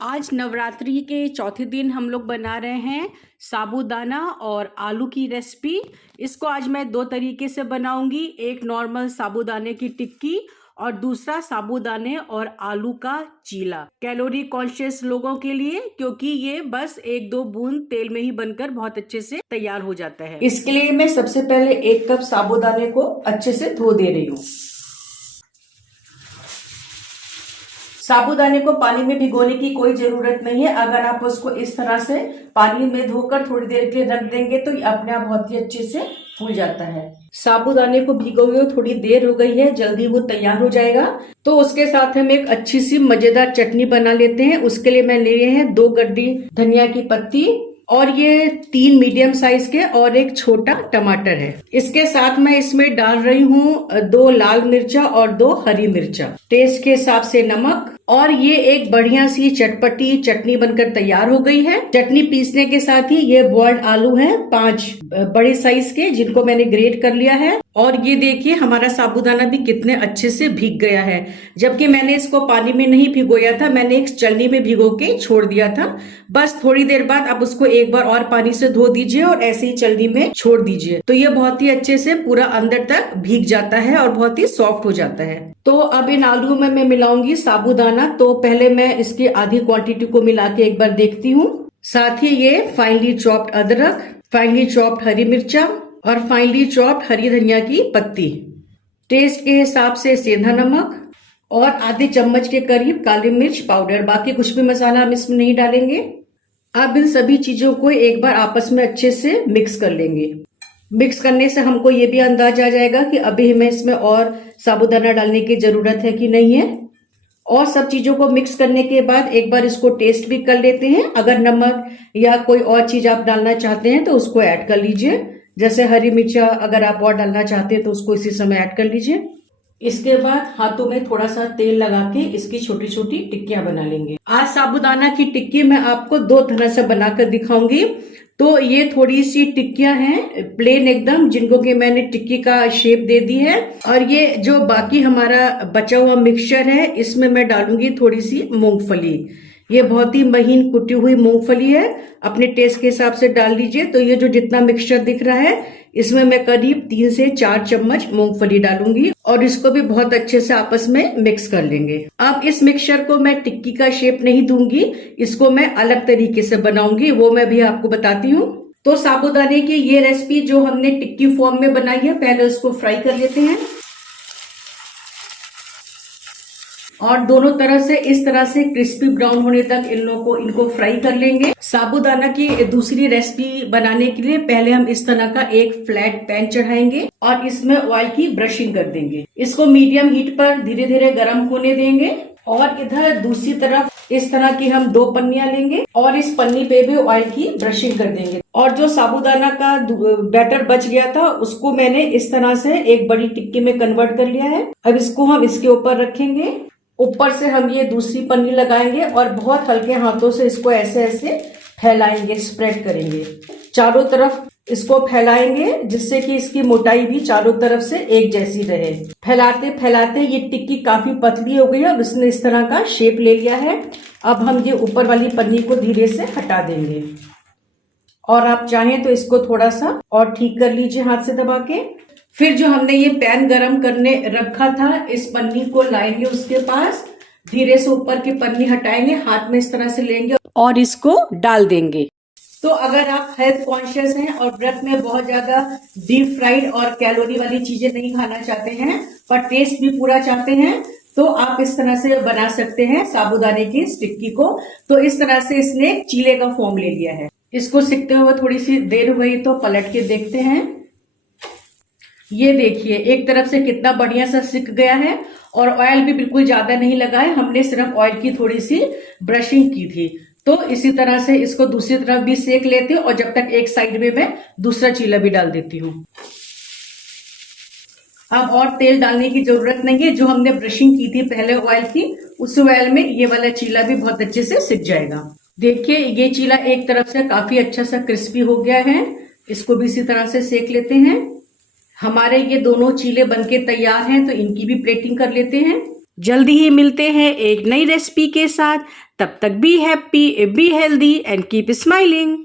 आज नवरात्रि के चौथे दिन हम लोग बना रहे हैं साबूदाना और आलू की रेसिपी। इसको आज मैं दो तरीके से बनाऊंगी, एक नॉर्मल साबूदाने की टिक्की और दूसरा साबूदाने और आलू का चीला। कैलोरी कॉन्शियस लोगों के लिए, क्योंकि ये बस एक दो बूंद तेल में ही बनकर बहुत अच्छे से तैयार हो जाता है। इसके लिए मैं सबसे पहले 1 कप साबूदाने को अच्छे से धो दे रही हूँ। साबूदाने को पानी में भिगोने की कोई जरूरत नहीं है। अगर आप उसको इस तरह से पानी में धोकर थोड़ी देर के लिए रख देंगे तो ये अपने आप बहुत ही अच्छे से फूल जाता है। साबूदाने को भिगोए हुए थोड़ी देर हो गई है, जल्दी वो तैयार हो जाएगा। तो उसके साथ हम एक अच्छी सी मजेदार चटनी बना लेते हैं। उसके लिए मैं लिए हैं 2 गड्डी धनिया की पत्ती और ये 3 मीडियम साइज के और एक छोटा टमाटर है। इसके साथ मैं इसमें डाल रही हूँ 2 लाल मिर्चा और 2 हरी मिर्चा, टेस्ट के हिसाब से नमक, और ये एक बढ़िया सी चटपटी चटनी बनकर तैयार हो गई है। चटनी पीसने के साथ ही ये बॉइल्ड आलू हैं 5 बड़े साइज के, जिनको मैंने ग्रेट कर लिया है। और ये देखिए हमारा साबूदाना भी कितने अच्छे से भीग गया है, जबकि मैंने इसको पानी में नहीं भिगोया था, मैंने एक चलनी में भिगो के छोड़ दिया था। बस थोड़ी देर बाद आप उसको एक बार और पानी से धो दीजिए और ऐसे ही चलनी में छोड़ दीजिए, तो ये बहुत ही अच्छे से पूरा अंदर तक भीग जाता है और बहुत ही सॉफ्ट हो जाता है। तो अब इन आलू में मैं मिलाऊंगी साबूदाना। तो पहले मैं इसकी आधी क्वांटिटी को मिला के एक बार देखती हूँ। साथ ही ये फाइनली चॉप्ड अदरक, फाइनली चॉप्ड हरी मिर्चा और फाइनली चॉप्ड हरी धनिया की पत्ती, टेस्ट के हिसाब से सेंधा नमक और आधे चम्मच के करीब काली मिर्च पाउडर। बाकी कुछ भी मसाला हम इसमें नहीं डालेंगे। अब इन सभी चीजों को एक बार आपस में अच्छे से मिक्स कर लेंगे। मिक्स करने से हमको ये भी अंदाज आ जाएगा कि अभी हमें इसमें और साबूदाना डालने की जरूरत है कि नहीं है। और सब चीजों को मिक्स करने के बाद एक बार इसको टेस्ट भी कर लेते हैं। अगर नमक या कोई और चीज आप डालना चाहते हैं तो उसको ऐड कर लीजिए, जैसे हरी मिर्चा अगर आप और डालना चाहते हैं तो उसको इसी समय ऐड कर लीजिए। इसके बाद हाथों में थोड़ा सा तेल लगा के इसकी छोटी छोटी टिक्कियां बना लेंगे। आज साबूदाना की टिक्की मैं आपको 2 तरह से बनाकर दिखाऊंगी। तो ये थोड़ी सी टिक्कियां हैं प्लेन एकदम, जिनको कि मैंने टिक्की का शेप दे दी है। और ये जो बाकी हमारा बचा हुआ मिक्सचर है, इसमें मैं डालूंगी थोड़ी सी मूंगफली। ये बहुत ही महीन कुटी हुई मूंगफली है, अपने टेस्ट के हिसाब से डाल लीजिए। तो ये जो जितना मिक्सचर दिख रहा है, इसमें मैं करीब 3 से 4 चम्मच मूंगफली डालूंगी और इसको भी बहुत अच्छे से आपस में मिक्स कर लेंगे। अब इस मिक्सचर को मैं टिक्की का शेप नहीं दूंगी, इसको मैं अलग तरीके से बनाऊंगी, वो मैं भी आपको बताती हूँ। तो साबूदाने की ये रेसिपी जो हमने टिक्की फॉर्म में बनाई है, पहले उसको फ्राई कर लेते हैं और दोनों तरफ से इस तरह से क्रिस्पी ब्राउन होने तक इनको फ्राई कर लेंगे। साबूदाना की दूसरी रेसिपी बनाने के लिए पहले हम इस तरह का एक फ्लैट पैन चढ़ाएंगे और इसमें ऑयल की ब्रशिंग कर देंगे। इसको मीडियम हीट पर धीरे धीरे गर्म होने देंगे। और इधर दूसरी तरफ इस तरह की हम 2 पन्नियां लेंगे और इस पन्नी पे भी ऑयल की ब्रशिंग कर देंगे। और जो साबूदाना का बैटर बच गया था, उसको मैंने इस तरह से एक बड़ी टिक्की में कन्वर्ट कर लिया है। अब इसको हम इसके ऊपर रखेंगे। ऊपर से हम ये दूसरी पन्नी लगाएंगे और बहुत हल्के हाथों से इसको ऐसे ऐसे फैलाएंगे, स्प्रेड करेंगे, चारों तरफ इसको फैलाएंगे, जिससे कि इसकी मोटाई भी चारों तरफ से एक जैसी रहे। फैलाते फैलाते ये टिक्की काफी पतली हो गई है और इसने इस तरह का शेप ले लिया है। अब हम ये ऊपर वाली पन्नी को धीरे से हटा देंगे और आप चाहें तो इसको थोड़ा सा और ठीक कर लीजिए हाथ से दबा के। फिर जो हमने ये पैन गरम करने रखा था, इस पन्नी को लाएंगे उसके पास, धीरे से ऊपर की पन्नी हटाएंगे, हाथ में इस तरह से लेंगे और इसको डाल देंगे। तो अगर आप हेल्थ कॉन्शियस हैं और व्रत में बहुत ज्यादा डीप फ्राइड और कैलोरी वाली चीजें नहीं खाना चाहते हैं पर टेस्ट भी पूरा चाहते हैं, तो आप इस तरह से बना सकते हैं साबूदाने की इस टिक्की को। तो इस तरह से इसने चीले का फॉर्म ले लिया है। इसको सिकते हुए थोड़ी सी देर हो गई तो पलट के देखते हैं। ये देखिए एक तरफ से कितना बढ़िया सा सिक गया है और ऑयल भी बिल्कुल ज्यादा नहीं लगा है, हमने सिर्फ ऑयल की थोड़ी सी ब्रशिंग की थी। तो इसी तरह से इसको दूसरी तरफ भी सेक लेते हैं और जब तक एक साइड में मैं दूसरा चीला भी डाल देती हूँ। अब और तेल डालने की जरूरत नहीं है, जो हमने ब्रशिंग की थी पहले ऑयल की, उस ऑयल में ये वाला चीला भी बहुत अच्छे से सिक जाएगा। देखिए ये चीला एक तरफ से काफी अच्छा सा क्रिस्पी हो गया है, इसको भी इसी तरह से सेक लेते हैं। हमारे ये दोनों चीले बनके तैयार हैं, तो इनकी भी प्लेटिंग कर लेते हैं। जल्दी ही मिलते हैं एक नई रेसिपी के साथ। तब तक be happy, be healthy and keep smiling.